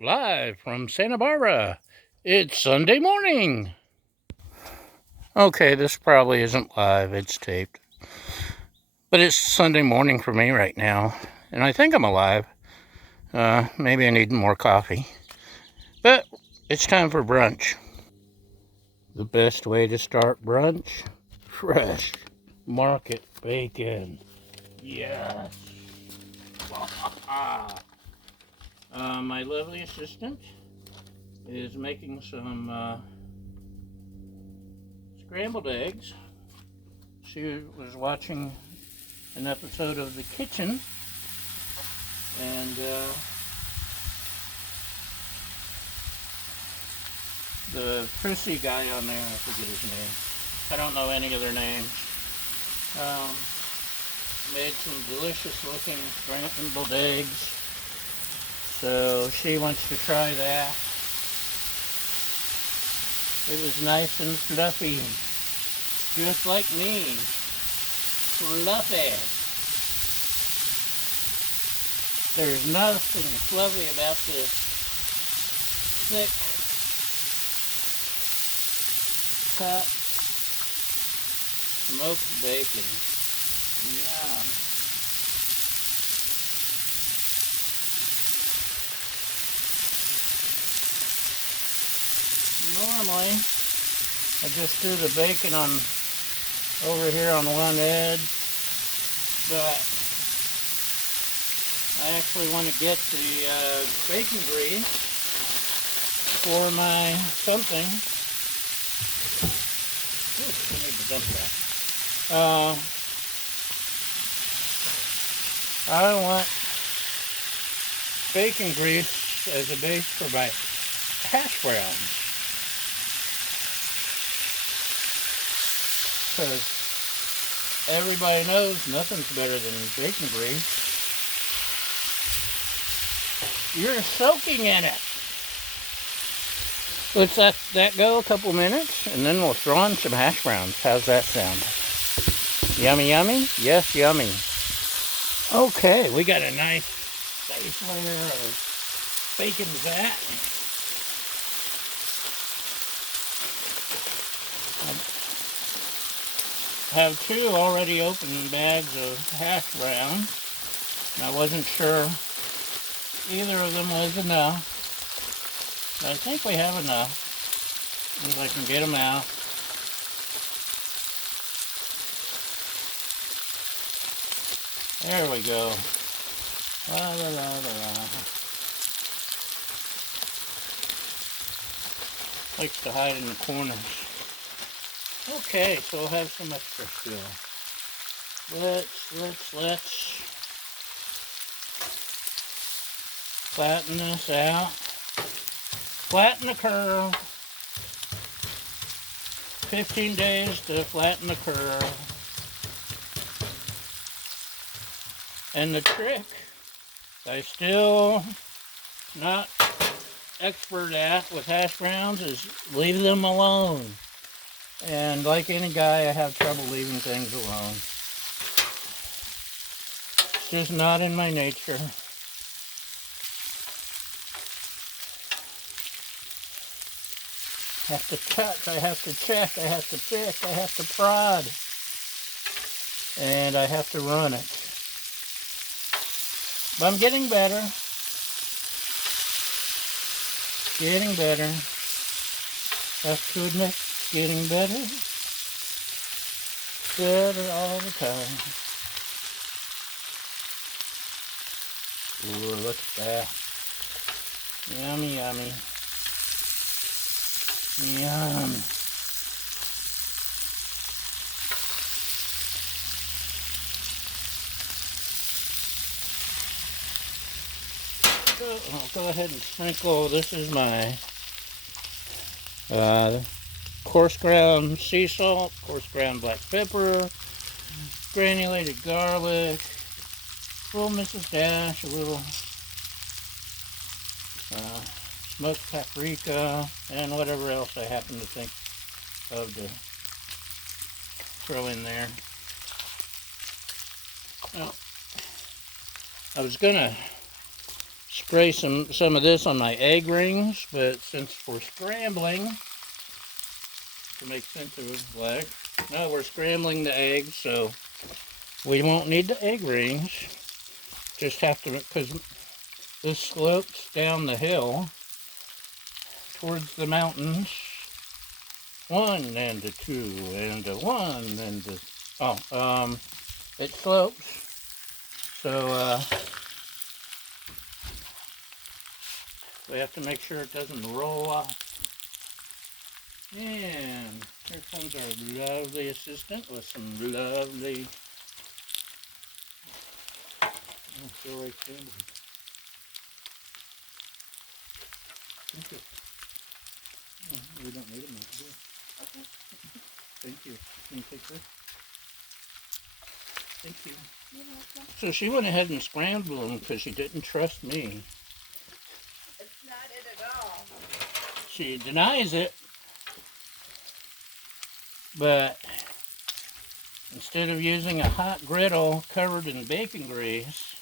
Live from Santa Barbara. It's Sunday morning. Okay, this probably isn't live, it's taped. But it's Sunday morning for me right now, and I think I'm alive. Maybe I need more coffee. But it's time for brunch. The best way to start brunch? Fresh market bacon. Yes. My lovely assistant is making some scrambled eggs. She was watching an episode of The Kitchen, and the prissy guy on there, I forget his name. I don't know any of their names. Um, Made some delicious looking scrambled eggs. So she wants to try that. It was nice and fluffy, just like me. Fluffy. There's nothing fluffy about this thick cut smoked bacon. Yum. Normally, I just do the bacon on over here on one edge, but I actually want to get the bacon grease for my something. Ooh, I need to dump that. I want bacon grease as a base for my hash browns. Because everybody knows nothing's better than bacon grease. You're soaking in it. Let's let that go a couple minutes, and then we'll throw on some hash browns. How's that sound? Yummy, yummy? Yes, yummy. Okay, we got a nice base layer of bacon fat. I have two already open bags of hash browns. I wasn't sure either of them was enough. I think we have enough. If I can get them out. There we go. La, la, la, la, la. Likes to hide in the corners. Okay, so we'll have some extra still. Let's flatten this out. Flatten the curve. 15 days to flatten the curve. And the trick, I still not expert at with hash browns, is leave them alone. And like any guy, I have trouble leaving things alone. It's just not in my nature. I have to touch, I have to check, I have to pick, I have to prod. And I have to run it. But I'm getting better. Getting better. Have to admit, getting better. Better all the time. Ooh, look at that. Yummy, yummy. Yum. I'll go ahead and sprinkle. This is my coarse ground sea salt, coarse ground black pepper, granulated garlic, little Mrs. Dash, a little smoked paprika, and whatever else I happen to think of to throw in there. Well, I was gonna spray some of this on my egg rings, but since we're scrambling to make sense of it, black. No, we're scrambling the eggs, so we won't need the egg rings. Just have to, because this slopes down the hill towards the mountains. 1 and a 2 and a 1 and a, it slopes. So, we have to make sure it doesn't roll off. And here comes our lovely assistant with some lovely, celery candy. Thank you. Oh, we don't need them out here. Okay. Thank you. Can you take this? Thank you. You're welcome. So she went ahead and scrambled them because she didn't trust me. It's not it at all. She denies it. But instead of using a hot griddle covered in bacon grease,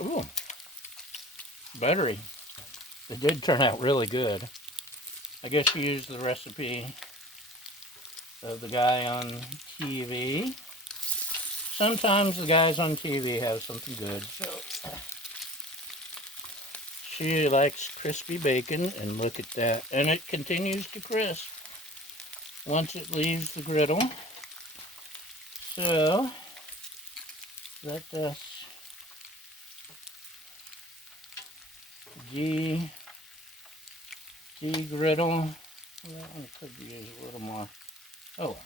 ooh, buttery. It did turn out really good. I guess you used the recipe of the guy on TV. Sometimes the guys on TV have something good. So she likes crispy bacon, and look at that. And it continues to crisp once it leaves the griddle. So let us griddle. Well, I could use a little more. Oh.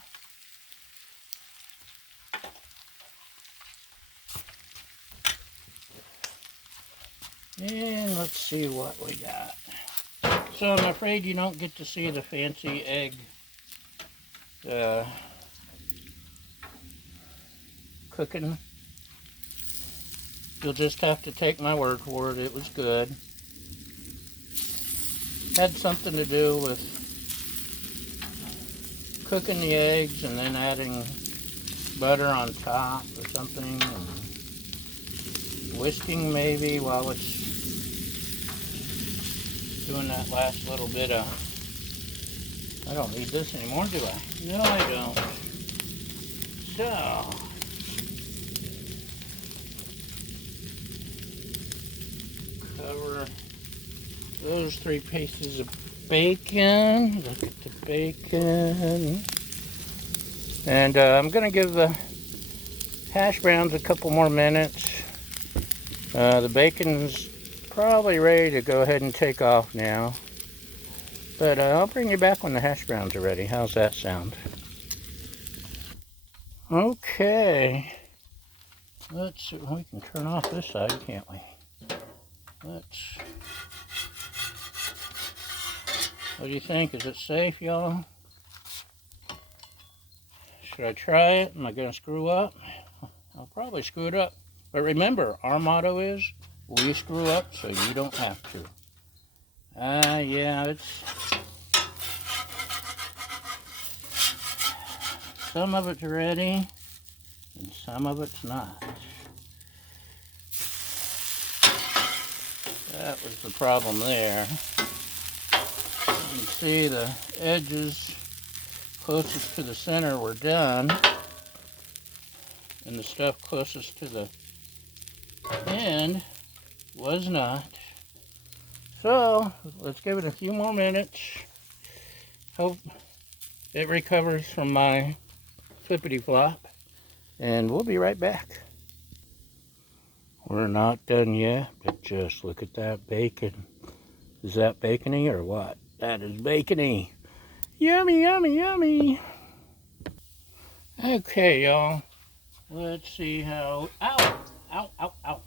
And let's see what we got. So I'm afraid you don't get to see the fancy egg cooking. You'll just have to take my word for it. It was good. Had something to do with cooking the eggs and then adding butter on top or something, and whisking maybe while it's doing that last little bit of, I don't need this anymore, do I? No, I don't. So, cover those 3 pieces of bacon. Look at the bacon. And I'm going to give the hash browns a couple more minutes. The bacon's probably ready to go ahead and take off now. But I'll bring you back when the hash browns are ready. How's that sound? Okay. Let's see. We can turn off this side, can't we? Let's... What do you think? Is it safe, y'all? Should I try it? Am I going to screw up? I'll probably screw it up. But remember, our motto is, we screw up so you don't have to. Yeah, it's... Some of it's ready, and some of it's not. That was the problem there. You can see the edges closest to the center were done, and the stuff closest to the end was not. So let's give it a few more minutes. Hope it recovers from my flippity flop, and we'll be right back. We're not done yet, but just look at that bacon. Is that bacony or what? That is bacony. Yummy, yummy, yummy. Okay, y'all. Let's see how... Ow! Ow, ow, ow.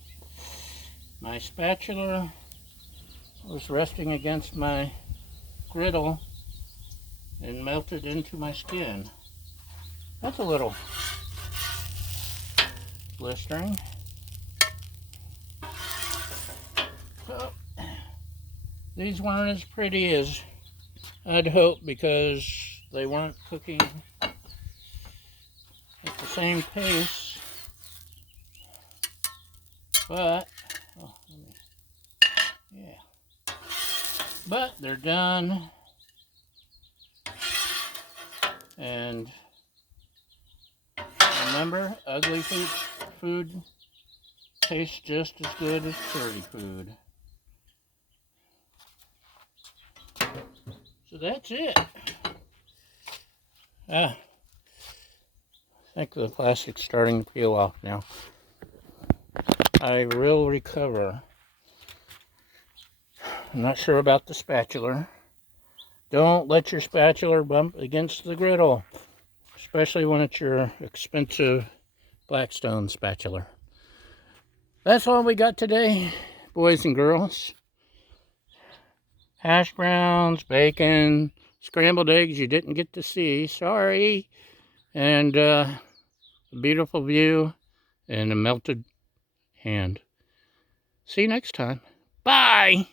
My spatula was resting against my griddle and melted into my skin. That's a little blistering. So, these weren't as pretty as I'd hoped because they weren't cooking at the same pace, but But they're done. And remember, ugly food tastes just as good as pretty food. So that's it. I think the plastic's starting to peel off now. I will recover. I'm not sure about the spatula. Don't let your spatula bump against the griddle, especially when it's your expensive Blackstone spatula. That's all we got today, boys and girls. Hash browns, bacon, scrambled eggs you didn't get to see, sorry. And a beautiful view and a melted hand. See you next time. Bye!